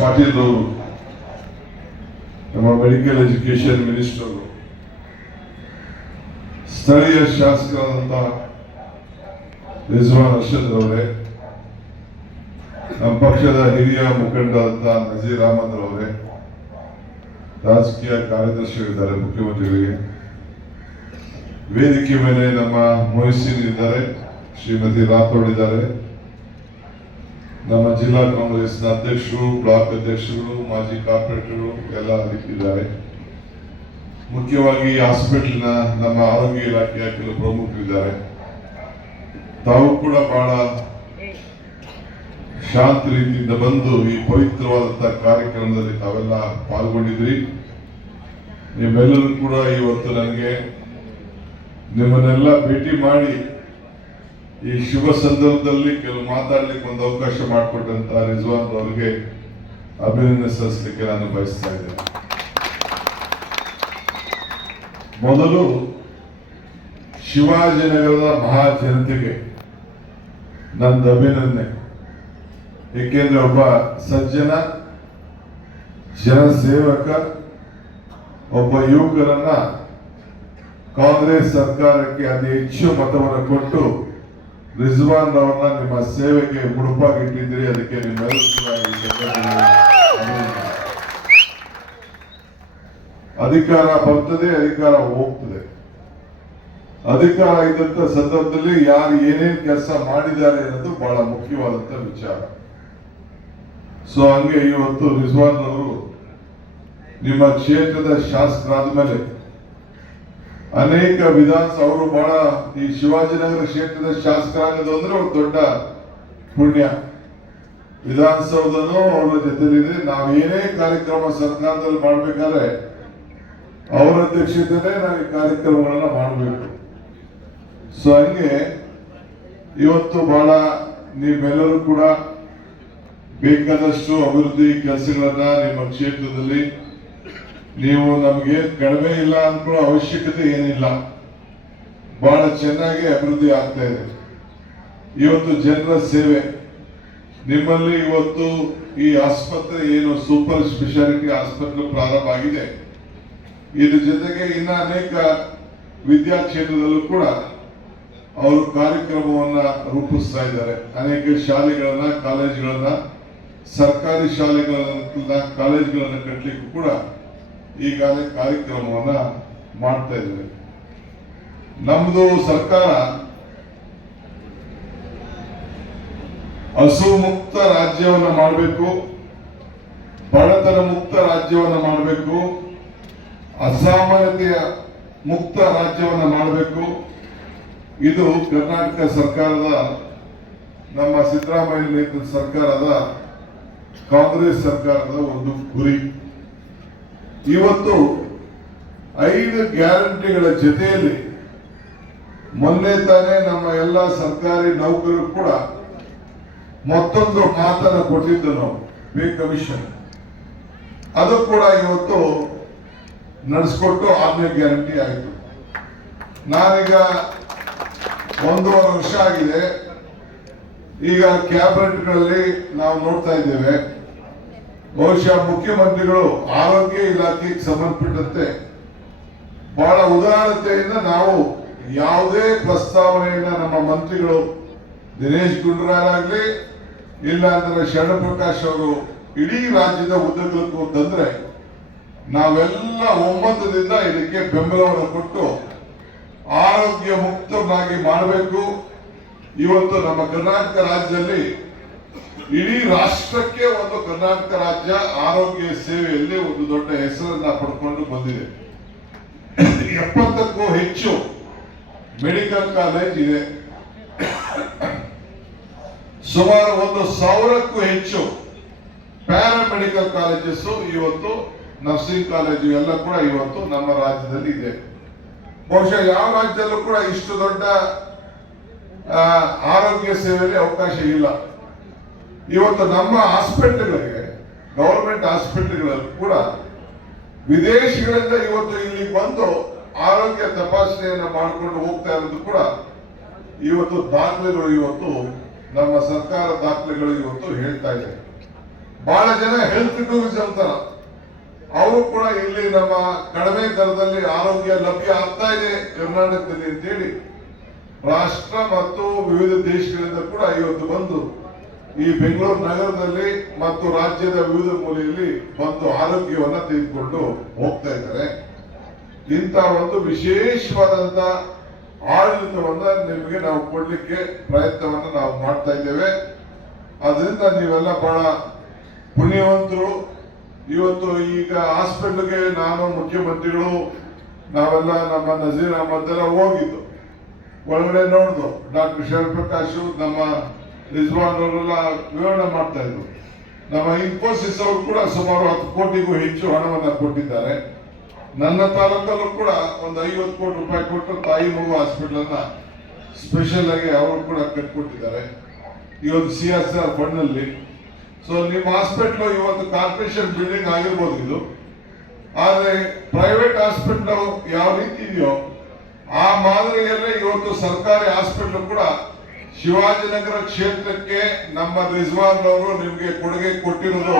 ಪಾಟೀಲ್ ಅವರು ನಮ್ಮ medical education minister, ಸ್ಥಳೀಯ ಶಾಸಕರಾದಂಥ ರಿಜ್ವಾನ್ ಅರ್ಷದ್ ಅವರೇ, ನಮ್ಮ ಪಕ್ಷದ ಹಿರಿಯ ಮುಖಂಡರಾದಂಥ ನಜೀರ್ ಅಹಮದ್ ಅವರೇ, ರಾಜಕೀಯ ಕಾರ್ಯದರ್ಶಿಗಳಿದ್ದಾರೆ, ಮುಖ್ಯಮಂತ್ರಿಗಳಿಗೆ ವೇದಿಕೆ ಮೇಲೆ ನಮ್ಮ ಮೊಹಸಿನ್ ಇದ್ದಾರೆ, ಶ್ರೀಮತಿ ರಾಥೋಡ್ ಇದ್ದಾರೆ, ನಮ್ಮ ಜಿಲ್ಲಾ ಕಾಂಗ್ರೆಸ್ನ ಅಧ್ಯಕ್ಷರು, ಬ್ಲಾಕ್ ಅಧ್ಯಕ್ಷರು, ಮಾಜಿ ಕಾರ್ಪೊರೇಟರ್ಗಳು ಎಲ್ಲ ಇದ್ದಾರೆ. ಮುಖ್ಯವಾಗಿ ಹಾಸ್ಪಿಟಲ್ನ ನಮ್ಮ ಆರೋಗ್ಯ ಇಲಾಖೆಯ ಕೆಲವು ಪ್ರಮುಖರಿದ್ದಾರೆ. ತಾವು ಕೂಡ ಬಹಳ ಶಾಂತ ರೀತಿಯಿಂದ ಬಂದು ಈ ಪವಿತ್ರವಾದಂತಹ ಕಾರ್ಯಕ್ರಮದಲ್ಲಿ ತಾವೆಲ್ಲ ಪಾಲ್ಗೊಂಡಿದ್ರಿ. ನಿಮ್ಮೆಲ್ಲರೂ ಕೂಡ ಇವತ್ತು ನನಗೆ ನಿಮ್ಮನ್ನೆಲ್ಲ ಭೇಟಿ ಮಾಡಿ ಈ ಶುಭ ಸಂದರ್ಭದಲ್ಲಿ ಕೆಲವು ಮಾತಾಡ್ಲಿಕ್ಕೆ ಒಂದು ಅವಕಾಶ ಮಾಡಿಕೊಟ್ಟಂತ ರಿಜ್ವಾನ್ ಅವರಿಗೆ ಅಭಿನಂದನೆ ಸಲ್ಲಿಸಲಿಕ್ಕೆ ನಾನು ಬಯಸ್ತಾ ಇದ್ದೇನೆ. ಮೊದಲು ಶಿವಾಜಿನಗರದ ಮಹಾಜನತೆಗೆ ನಂದು ಅಭಿನಂದನೆ. ಏಕೆಂದ್ರೆ ಒಬ್ಬ ಸಜ್ಜನ ಜನಸೇವಕ, ಒಬ್ಬ ಯುವಕರನ್ನ ಕಾಂಗ್ರೆಸ್ ಸರ್ಕಾರಕ್ಕೆ ಅತಿ ಹೆಚ್ಚು ಮತವನ್ನು ಕೊಟ್ಟು ರಿಜ್ವಾನ್ ಅವರನ್ನ ನಿಮ್ಮ ಸೇವೆಗೆ ಮುಡುಪಾಗಿಟ್ಟಿದ್ದೀರಿ. ಅದಕ್ಕೆ ನಿಮ್ಮೆಲ್ಲರೂ ಅಧಿಕಾರ ಬರ್ತದೆ, ಅಧಿಕಾರ ಹೋಗ್ತದೆ. ಅಧಿಕಾರ ಇದ್ದಂತ ಸಂದರ್ಭದಲ್ಲಿ ಯಾರು ಏನೇನ್ ಕೆಲಸ ಮಾಡಿದ್ದಾರೆ ಅನ್ನೋದು ಬಹಳ ಮುಖ್ಯವಾದಂತ ವಿಚಾರ. ಸೊ ಹಂಗೆ ಇವತ್ತು ರಿಜ್ವಾನ್ ಅವರು ನಿಮ್ಮ ಕ್ಷೇತ್ರದ ಶಾಸಕರಾದ ಮೇಲೆ ಅನೇಕ ಅವರು ಬಹಳ ಈ ಶಿವಾಜಿನಗರ ಕ್ಷೇತ್ರದ ಶಾಸಕರಾಗೋದು ಅಂದ್ರೆ ಒಂದು ದೊಡ್ಡ ಪುಣ್ಯ. ವಿಧಾನಸೌಧನೂ ಅವರ ಜೊತೆಲಿದೆ. ನಾವು ಏನೇ ಕಾರ್ಯಕ್ರಮ ಸರ್ಕಾರದಲ್ಲಿ ಮಾಡ್ಬೇಕಾದ್ರೆ ಅವರ ಅಧ್ಯಕ್ಷತೆಯಲ್ಲೇ ನಾವು ಈ ಕಾರ್ಯಕ್ರಮಗಳನ್ನ ಮಾಡಬೇಕು. ಸೊ ಹಂಗೆ ಇವತ್ತು ಬಹಳ ನೀವೆಲ್ಲರೂ ಕೂಡ ಬೇಕಾದಷ್ಟು ಅಭಿವೃದ್ಧಿ ಕೆಲಸಗಳನ್ನ ನಿಮ್ಮ ಕ್ಷೇತ್ರದಲ್ಲಿ ನೀವು ನಮಗೆ ಕಡಿಮೆ ಇಲ್ಲ ಅನ್ಕೊಳ್ಳೋ ಅವಶ್ಯಕತೆ ಏನಿಲ್ಲ. ಬಹಳ ಚೆನ್ನಾಗಿ ಅಭಿವೃದ್ಧಿ ಆಗ್ತಾ ಇದೆ. ಇವತ್ತು ಜನರ ಸೇವೆ ನಿಮ್ಮಲ್ಲಿ ಇವತ್ತು ಈ ಆಸ್ಪತ್ರೆ ಏನು ಸೂಪರ್ ಸ್ಪೆಷಾಲಿಟಿ ಆಸ್ಪತ್ರೆ ಪ್ರಾರಂಭ ಆಗಿದೆ. ಇದ್ರ ಜೊತೆಗೆ ಇನ್ನ ಅನೇಕ ವಿದ್ಯಾಕ್ಷೇತ್ರದಲ್ಲೂ ಕೂಡ ಅವರು ಕಾರ್ಯಕ್ರಮವನ್ನ ರೂಪಿಸ್ತಾ ಇದ್ದಾರೆ. ಅನೇಕ ಶಾಲೆಗಳನ್ನ, ಕಾಲೇಜುಗಳನ್ನ, ಸರ್ಕಾರಿ ಶಾಲೆಗಳನ್ನ, ಕಾಲೇಜುಗಳನ್ನ ಕಟ್ಟಲಿಕ್ಕೂ ಕೂಡ ಈಗಾಗಲೇ ಕಾರ್ಯಕ್ರಮವನ್ನ ಮಾಡ್ತಾ ಇದ್ದಾರೆ. ನಮ್ದು ಸರ್ಕಾರ ಹಸು ಮುಕ್ತ ರಾಜ್ಯವನ್ನ ಮಾಡಬೇಕು, ಬಡತನ ಮುಕ್ತ ರಾಜ್ಯವನ್ನ ಮಾಡಬೇಕು, ಅಸಾಮಾನ್ಯತೆಯ ಮುಕ್ತ ರಾಜ್ಯವನ್ನ ಮಾಡಬೇಕು. ಇದು ಕರ್ನಾಟಕ ಸರ್ಕಾರದ, ನಮ್ಮ ಸಿದ್ದರಾಮಯ್ಯ ನೇತೃತ್ವದ ಸರ್ಕಾರದ, ಕಾಂಗ್ರೆಸ್ ಸರ್ಕಾರದ ಒಂದು ಗುರಿ. ಇವತ್ತು 5 ಗ್ಯಾರಂಟಿಗಳ ಜೊತೆಯಲ್ಲಿ ಮೊನ್ನೆ ತಾನೇ ನಮ್ಮ ಎಲ್ಲ ಸರ್ಕಾರಿ ನೌಕರರು ಕೂಡ ಮತ್ತೊಂದು ಮಾತನ್ನು ಕೊಟ್ಟಿದ್ದು ನಾವು, ಪೇ ಕಮಿಷನ್. ಅದು ಕೂಡ ಇವತ್ತು ನಡೆಸ್ಕೊಟ್ಟು 6ನೇ ಗ್ಯಾರಂಟಿ ಆಯಿತು. ನಾನೀಗ 1.5 ವರ್ಷ ಆಗಿದೆ. ಈಗ ಕ್ಯಾಬಿನೆಟ್ಗಳಲ್ಲಿ ನಾವು ನೋಡ್ತಾ ಇದ್ದೇವೆ, ಬಹುಶಃ ಮುಖ್ಯಮಂತ್ರಿಗಳು ಆರೋಗ್ಯ ಇಲಾಖೆಗೆ ಸಂಬಂಧಪಟ್ಟಂತೆ ಬಹಳ ಉದಾರತೆಯಿಂದ ನಾವು ಯಾವುದೇ ಪ್ರಸ್ತಾವನೆಯನ್ನ ನಮ್ಮ ಮಂತ್ರಿಗಳು ದಿನೇಶ್ ಗುಂಡೂರಾವ್ ಆಗಲಿ, ಇಲ್ಲ ಅಂದ್ರೆ ಶರಣಪ್ರಕಾಶ್ ಅವರು ಇಡೀ ರಾಜ್ಯದ ಉದ್ದಗಲಕ್ಕೂ ತಂದ್ರೆ ನಾವೆಲ್ಲ ಒಮ್ಮತದಿಂದ ಇದಕ್ಕೆ ಬೆಂಬಲವನ್ನು ಕೊಟ್ಟು ಆರೋಗ್ಯ ಮುಕ್ತವಾಗಿ ಮಾಡಬೇಕು. ಇವತ್ತು ನಮ್ಮ ಕರ್ನಾಟಕ ರಾಜ್ಯದಲ್ಲಿ ಇಡೀ ರಾಷ್ಟ್ರಕ್ಕೆ ಒಂದು ಕರ್ನಾಟಕ ರಾಜ್ಯ ಆರೋಗ್ಯ ಸೇವೆಯಲ್ಲಿ ಒಂದು ದೊಡ್ಡ ಹೆಸರನ್ನ ಪಡ್ಕೊಂಡು ಬಂದಿದೆ. 70ಕ್ಕೂ ಹೆಚ್ಚು ಮೆಡಿಕಲ್ ಕಾಲೇಜ್ ಇದೆ. ಸುಮಾರು 1,000ಕ್ಕೂ ಹೆಚ್ಚು ಪ್ಯಾರಾಮೆಡಿಕಲ್ ಕಾಲೇಜಸ್, ಇವತ್ತು ನರ್ಸಿಂಗ್ ಕಾಲೇಜು ಎಲ್ಲ ಕೂಡ ಇವತ್ತು ನಮ್ಮ ರಾಜ್ಯದಲ್ಲಿ ಇದೆ. ಬಹುಶಃ ಯಾವ ರಾಜ್ಯದಲ್ಲೂ ಕೂಡ ಇಷ್ಟು ದೊಡ್ಡ ಆರೋಗ್ಯ ಸೇವೆಯಲ್ಲಿ ಅವಕಾಶ ಇಲ್ಲ. ಇವತ್ತು ನಮ್ಮ ಹಾಸ್ಪಿಟಲ್ಗಳಿಗೆ, ಗವರ್ಮೆಂಟ್ ಹಾಸ್ಪಿಟಲ್ಗಳಲ್ಲಿ ಕೂಡ ವಿದೇಶಿಗಳಿಂದ ಇವತ್ತು ಇಲ್ಲಿ ಬಂದು ಆರೋಗ್ಯ ತಪಾಸಣೆಯನ್ನು ಮಾಡಿಕೊಂಡು ಹೋಗ್ತಾ ಇರೋದು ಕೂಡ ಇವತ್ತು ದಾಖಲೆಗಳು, ಇವತ್ತು ನಮ್ಮ ಸರ್ಕಾರ ದಾಖಲೆಗಳು ಇವತ್ತು ಹೇಳ್ತಾ ಇದೆ. ಬಹಳ ಜನ ಹೆಲ್ತ್ ಟೂರಿಸಂ ತರ ಅವರು ಕೂಡ ಇಲ್ಲಿ ನಮ್ಮ ಕಡಿಮೆ ದರದಲ್ಲಿ ಆರೋಗ್ಯ ಲಭ್ಯ ಆಗ್ತಾ ಇದೆ ಕರ್ನಾಟಕದಲ್ಲಿ ಅಂತೇಳಿ ರಾಷ್ಟ್ರ ಮತ್ತು ವಿವಿಧ ದೇಶಗಳಿಂದ ಕೂಡ ಇವತ್ತು ಬಂದು ಈ ಬೆಂಗಳೂರು ನಗರದಲ್ಲಿ ಮತ್ತು ರಾಜ್ಯದ ವಿವಿಧ ಮೂಲೆಯಲ್ಲಿ ಬಂದು ಆರೋಗ್ಯವನ್ನ ತೆಗೆದುಕೊಂಡು ಹೋಗ್ತಾ ಇದ್ದಾರೆ. ಇಂಥ ಒಂದು ವಿಶೇಷವಾದಂತ ಆಡಳಿತವನ್ನ ನಿಮಗೆ ನಾವು ಕೊಡ್ಲಿಕ್ಕೆ ಪ್ರಯತ್ನವನ್ನ ನಾವು ಮಾಡ್ತಾ ಇದ್ದೇವೆ. ಅದರಿಂದ ನೀವೆಲ್ಲ ಬಹಳ ಪುಣ್ಯವಂತರು. ಇವತ್ತು ಈಗ ಹಾಸ್ಪಿಟಲ್ಗೆ ನಾನು ಮುಖ್ಯಮಂತ್ರಿಗಳು ನಾವೆಲ್ಲ ನಮ್ಮ ನಜೀರ್ ಅಹಮದ್ ಎಲ್ಲ ಹೋಗಿದ್ದು, ಒಳಗಡೆ ನೋಡಿದ್ರು. ಡಾಕ್ಟರ್ ಶಿವಪ್ರಕಾಶ್ ನಮ್ಮ ರಿಜ್ವಾನ್ ಅವರೆಲ್ಲ ವಿವರಣೆ ಮಾಡ್ತಾ ಇದ್ರು. ನಮ್ಮ ಇನ್ಫೋಸಿಸ್ ಅವರು ಕೂಡ ಸುಮಾರು 10 ಕೋಟಿಗೂ ಹೆಚ್ಚು ಹಣವನ್ನು ಕೊಟ್ಟಿದ್ದಾರೆ. ನನ್ನ ತಾಲೂಕಲ್ಲೂ ಕೂಡ ಒಂದು 50 ಕೋಟಿ ರೂಪಾಯಿ ಕೊಟ್ಟು ತಾಯಿ ಮಗು ಹಾಸ್ಪಿಟಲ್ ಅನ್ನ ಸ್ಪೆಷಲ್ ಆಗಿ ಅವರು ಕೂಡ ಕಟ್ಕೊಟ್ಟಿದ್ದಾರೆ ಇವತ್ತು CSR ಫಂಡ್ ನಲ್ಲಿ. ಸೊ ನಿಮ್ಮ ಹಾಸ್ಪಿಟಲ್ ಇವತ್ತು ಕಾರ್ಪೊರೇಷನ್ ಬಿಲ್ಡಿಂಗ್ ಆಗಿರ್ಬೋದು ಇದು, ಆದ್ರೆ ಪ್ರೈವೇಟ್ ಹಾಸ್ಪಿಟಲ್ ಯಾವ ರೀತಿ ಇದೆಯೋ ಆ ಮಾದರಿಯಲ್ಲೇ ಇವತ್ತು ಸರ್ಕಾರಿ ಹಾಸ್ಪಿಟಲ್ ಕೂಡ ಶಿವಾಜಿನಗರ ಕ್ಷೇತ್ರಕ್ಕೆ ನಮ್ಮ ರಿಜ್ವಾನ್ ಅವರು ನಿಮ್ಗೆ ಕೊಡುಗೆ ಕೊಟ್ಟಿರೋದು.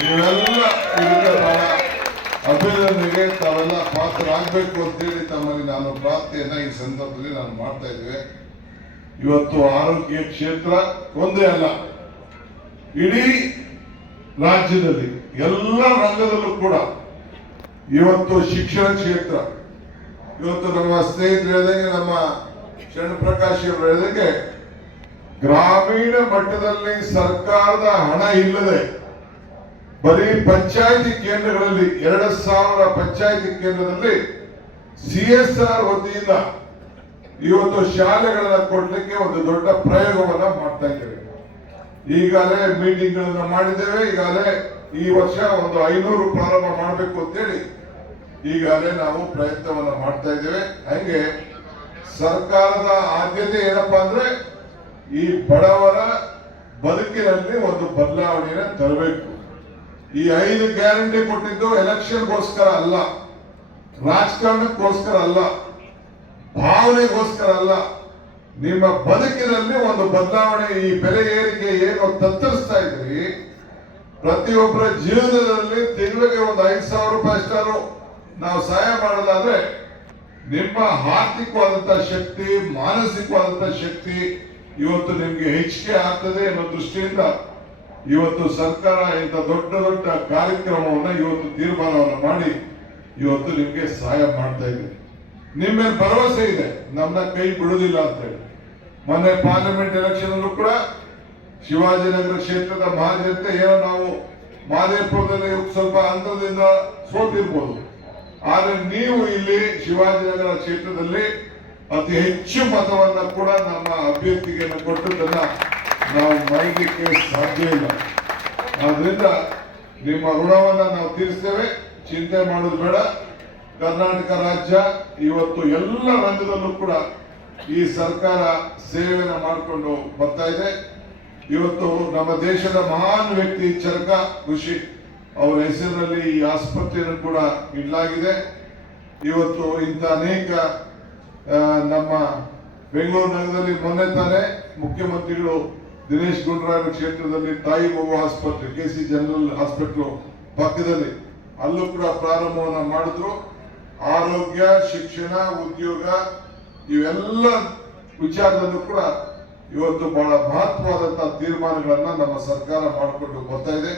ನೀವೆಲ್ಲ ಇದಕ್ಕೆ ಬಹಳ ಅಭಿನಂದನೆಗೆ ತಾವೆಲ್ಲ ಪಾತ್ರರಾಗಬೇಕು ಅಂತೇಳಿ ತಮ್ಮಲ್ಲಿ ನಾನು ಪ್ರಾರ್ಥನೆಯನ್ನ ಈ ಸಂದರ್ಭದಲ್ಲಿ ನಾನು ಮಾಡ್ತಾ ಇದ್ದೇವೆ. ಇವತ್ತು ಆರೋಗ್ಯ ಕ್ಷೇತ್ರ ಒಂದೇ ಅಲ್ಲ, ಇಡೀ ರಾಜ್ಯದಲ್ಲಿ ಎಲ್ಲ ರಂಗದಲ್ಲೂ ಕೂಡ ಇವತ್ತು ಶಿಕ್ಷಣ ಕ್ಷೇತ್ರ, ಇವತ್ತು ನಮ್ಮ ಸ್ನೇಹಿತರು ಹೇಳಿದಂಗೆ ನಮ್ಮ ಶರಣ ಪ್ರಕಾಶ್ ಅವರು ಹೇಳಿದಂಗೆ ಗ್ರಾಮೀಣ ಮಟ್ಟದಲ್ಲಿ ಸರ್ಕಾರದ ಹಣ ಇಲ್ಲದೆ ಬರೀ ಪಂಚಾಯಿತಿ ಕೇಂದ್ರಗಳಲ್ಲಿ 2000 ಪಂಚಾಯಿತಿ ಕೇಂದ್ರದಲ್ಲಿ CSR ವತಿಯಿಂದ ಇವತ್ತು ಶಾಲೆಗಳನ್ನ ಕೊಡ್ಲಿಕ್ಕೆ ಒಂದು ದೊಡ್ಡ ಪ್ರಯೋಗವನ್ನ ಮಾಡ್ತಾ ಇದ್ದೇವೆ. ಈಗಾಗಲೇ ಮೀಟಿಂಗ್ ಗಳನ್ನ ಮಾಡಿದ್ದೇವೆ. ಈಗಾಗಲೇ ಈ ವರ್ಷ ಒಂದು 500 ಪ್ರಾರಂಭ ಮಾಡಬೇಕು ಅಂತೇಳಿ ಈಗಾಗಲೇ ನಾವು ಪ್ರಯತ್ನವನ್ನ ಮಾಡ್ತಾ ಇದ್ದೇವೆ. ಹಾಗೆ ಸರ್ಕಾರದ ಆದ್ಯತೆ ಏನಪ್ಪಾ ಅಂದ್ರೆ ಈ ಬಡವರ ಬದುಕಿನಲ್ಲಿ ಒಂದು ಬದಲಾವಣೆಯನ್ನು ತರಬೇಕು. ಈ 5 ಗ್ಯಾರಂಟಿ ಕೊಟ್ಟಿದ್ದು ಎಲೆಕ್ಷನ್ಗೋಸ್ಕರ ಅಲ್ಲ, ರಾಜಕಾರಣಕ್ಕೋಸ್ಕರ ಅಲ್ಲ, ಭಾವನೆಗೋಸ್ಕರ ಅಲ್ಲ. ನಿಮ್ಮ ಬದುಕಿನಲ್ಲಿ ಒಂದು ಬದಲಾವಣೆ, ಈ ಬೆಲೆ ಏರಿಕೆ ಏನು ತತ್ತರಿಸ್ತಾ ಇದ್ರಿ, ಪ್ರತಿಯೊಬ್ಬರ ಜೀವನದಲ್ಲಿ ತಿಂಗಳಿಗೆ ಒಂದು 5,000 ರೂಪಾಯಿ ಅಷ್ಟಾರು ನಾವು ಸಹಾಯ ಮಾಡೋದಾದ್ರೆ ನಿಮ್ಮ ಆರ್ಥಿಕವಾದಂತಹ ಶಕ್ತಿ, ಮಾನಸಿಕವಾದಂತಹ ಶಕ್ತಿ ಇವತ್ತು ನಿಮ್ಗೆ ಹೆಚ್ಚಿಗೆ ಆಗ್ತದೆ ಅನ್ನೋ ದೃಷ್ಟಿಯಿಂದ ಇವತ್ತು ಸರ್ಕಾರ ಇಂಥ ದೊಡ್ಡ ದೊಡ್ಡ ಕಾರ್ಯಕ್ರಮವನ್ನ ಇವತ್ತು ತೀರ್ಮಾನವನ್ನು ಮಾಡಿ ಇವತ್ತು ನಿಮ್ಗೆ ಸಹಾಯ ಮಾಡ್ತಾ ಇದೆ. ನಿಮ್ಮ ಮೇಲೆ ಭರವಸೆ ಇದೆ, ನಮ್ಮನ್ನ ಕೈ ಬಿಡುವುದಿಲ್ಲ ಅಂತ ಹೇಳಿ. ಮೊನ್ನೆ ಪಾರ್ಲಿಮೆಂಟ್ ಎಲೆಕ್ಷನ್ ಅಲ್ಲೂ ಕೂಡ ಶಿವಾಜಿನಗರ ಕ್ಷೇತ್ರದ ಮಹಾಜನತೆ ಏನೋ ನಾವು ಮಾದೇಪುರದಲ್ಲಿ ಸ್ವಲ್ಪ ಅಂತರದಿಂದ ಸೋತಿರ್ಬೋದು, ಆದ್ರೆ ನೀವು ಇಲ್ಲಿ ಶಿವಾಜಿನಗರ ಕ್ಷೇತ್ರದಲ್ಲಿ ಅತಿ ಹೆಚ್ಚು ಮತವನ್ನ ಕೂಡ ನಮ್ಮ ಅಭ್ಯರ್ಥಿಗೆ ಕೊಟ್ಟದನ್ನ ನಾವು ಮರೀಲಿಕ್ಕೆ ಸಾಧ್ಯ ಇಲ್ಲ. ಆದ್ರಿಂದ ನಿಮ್ಮ ಋಣವನ್ನ ನಾವು ತೀರಿಸ್ತೇವೆ, ಚಿಂತೆ ಮಾಡೋದು ಬೇಡ. ಕರ್ನಾಟಕ ರಾಜ್ಯ ಇವತ್ತು ಎಲ್ಲ ರಂಗದಲ್ಲೂ ಕೂಡ ಈ ಸರ್ಕಾರ ಸೇವೆಯನ್ನು ಮಾಡಿಕೊಂಡು ಬರ್ತಾ ಇದೆ. ಇವತ್ತು ನಮ್ಮ ದೇಶದ ಮಹಾನ್ ವ್ಯಕ್ತಿ ಚರಕ ಋಷಿ ಅವರ ಹೆಸರಿನಲ್ಲಿ ಈ ಆಸ್ಪತ್ರೆಯನ್ನು ಕೂಡ ಇಡಲಾಗಿದೆ. ಇವತ್ತು ಇಂಥ ಅನೇಕ ನಮ್ಮ ಬೆಂಗಳೂರು ನಗರದಲ್ಲಿ ಮೊನ್ನೆ ತಾನೇ ಮುಖ್ಯಮಂತ್ರಿಗಳು ದಿನೇಶ್ ಗುಂಡೂರಾವ್ ಕ್ಷೇತ್ರದಲ್ಲಿ ತಾಯಿ ಮಗು ಆಸ್ಪತ್ರೆ KC ಜನರಲ್ ಹಾಸ್ಪಿಟಲ್ ಪಕ್ಕದಲ್ಲಿ ಅಲ್ಲೂ ಕೂಡ ಪ್ರಾರಂಭವನ್ನ ಮಾಡಿದ್ರು. ಆರೋಗ್ಯ, ಶಿಕ್ಷಣ, ಉದ್ಯೋಗ ಇವೆಲ್ಲ ವಿಚಾರದಲ್ಲೂ ಕೂಡ ಇವತ್ತು ಬಹಳ ಮಹತ್ವವಾದಂತಹ ತೀರ್ಮಾನಗಳನ್ನ ನಮ್ಮ ಸರ್ಕಾರ ಮಾಡಿಕೊಂಡು ಬರ್ತಾ ಇದೆ.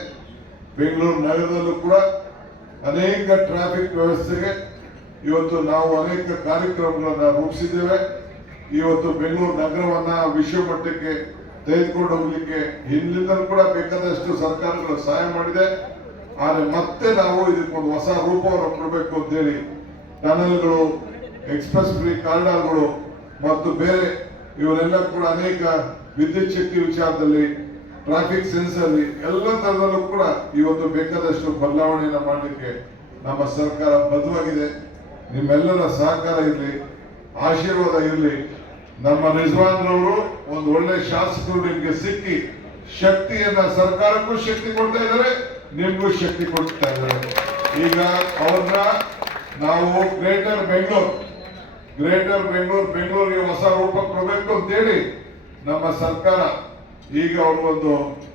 ಬೆಂಗಳೂರು ನಗರದಲ್ಲೂ ಕೂಡ ಅನೇಕ ಟ್ರಾಫಿಕ್ ವ್ಯವಸ್ಥೆಗೆ ಇವತ್ತು ನಾವು ಅನೇಕ ಕಾರ್ಯಕ್ರಮಗಳನ್ನ ರೂಪಿಸಿದ್ದೇವೆ. ಇವತ್ತು ಬೆಂಗಳೂರು ನಗರವನ್ನ ವಿಶ್ವ ಮಟ್ಟಕ್ಕೆ ತೆಗೆದುಕೊಂಡು ಹೋಗ್ಲಿಕ್ಕೆ ಹಿಂದಿನಿಂದಲೂ ಕೂಡ ಬೇಕಾದಷ್ಟು ಸರ್ಕಾರಗಳು ಸಹಾಯ ಮಾಡಿದೆ. ಆದ್ರೆ ಮತ್ತೆ ನಾವು ಇದಕ್ಕೊಂದು ಹೊಸ ರೂಪವನ್ನು ಕೊಡಬೇಕು ಅಂತೇಳಿ ಟನಲ್ಗಳು, ಎಕ್ಸ್ಪ್ರೆಸ್ ಫ್ರೀ ಕಾರಿಡಾರ್ಗಳು ಮತ್ತು ಬೇರೆ ಇವರೆಲ್ಲ ಕೂಡ ಅನೇಕ ವಿದ್ಯುತ್ ಶಕ್ತಿ ವಿಚಾರದಲ್ಲಿ, ಟ್ರಾಫಿಕ್ ಸೆನ್ಸ್ ಅಲ್ಲಿ ಎಲ್ಲ ತರದಲ್ಲೂ ಕೂಡ ಇವತ್ತು ಬೇಕಾದಷ್ಟು ಬದಲಾವಣೆಯನ್ನು ಮಾಡಲಿಕ್ಕೆ ನಮ್ಮ ಸರ್ಕಾರ ಬದ್ಧವಾಗಿದೆ. ನಿಮ್ಮೆಲ್ಲರ ಸಹಕಾರ ಇರಲಿ, ಆಶೀರ್ವಾದ ಇರಲಿ. ನಮ್ಮ ರಿಜ್ವಾನ್ ರವರು ಒಂದು ಒಳ್ಳೆ ಶಾಸಕರು ನಿಮ್ಗೆ ಸಿಕ್ಕಿ ಶಕ್ತಿಯನ್ನ, ಸರ್ಕಾರಕ್ಕೂ ಶಕ್ತಿ ಕೊಡ್ತಾ ಇದ್ದಾರೆ, ನಿಮ್ಗೂ ಶಕ್ತಿ ಕೊಡ್ತಾ ಇದ್ದಾರೆ. ಈಗ ಅವ್ರನ್ನ ನಾವು ಗ್ರೇಟರ್ ಬೆಂಗಳೂರಿಗೆ ಹೊಸ ರೂಪ ಕೊಡಬೇಕು ಅಂತೇಳಿ ನಮ್ಮ ಸರ್ಕಾರ ಈಗ ಅವರು ಒಂದು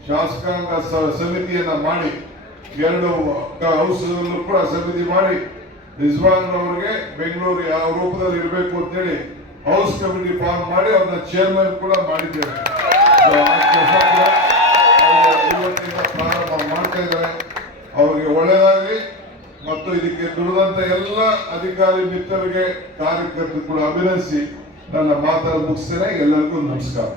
ಶಾಸಕಾಂಗ ಸಮಿತಿಯನ್ನ ಮಾಡಿ 2 ಹೌಸ್ಗಳಲ್ಲೂ ಕೂಡ ಸಮಿತಿ ಮಾಡಿ ರಿಜ್ವಾನ್ ಅವರಿಗೆ ಬೆಂಗಳೂರು ಯಾವ ರೂಪದಲ್ಲಿ ಇರಬೇಕು ಅಂತೇಳಿ ಹೌಸ್ ಕಮಿಟಿ ಫಾರ್ಮ್ ಮಾಡಿ ಅವ್ರನ್ನ ಚೇರ್ಮನ್ ಕೂಡ ಮಾಡಿದ್ದೇವೆ. ಇವತ್ತಿಂದ ಪ್ರಾರಂಭ ಮಾಡ್ತಾ ಇದ್ದಾರೆ. ಅವರಿಗೆ ಒಳ್ಳೆಯದಾಗಲಿ ಮತ್ತು ಇದಕ್ಕೆ ದುಡಿದಂತ ಎಲ್ಲ ಅಧಿಕಾರಿ ಮಿತ್ರರಿಗೆ ಕಾರ್ಯಕರ್ತರು ಕೂಡ ಅಭಿನಂದಿಸಿ ನನ್ನ ಮಾತನ್ನು ಮುಗಿಸ್ತೇನೆ. ಎಲ್ಲರಿಗೂ ನಮಸ್ಕಾರ.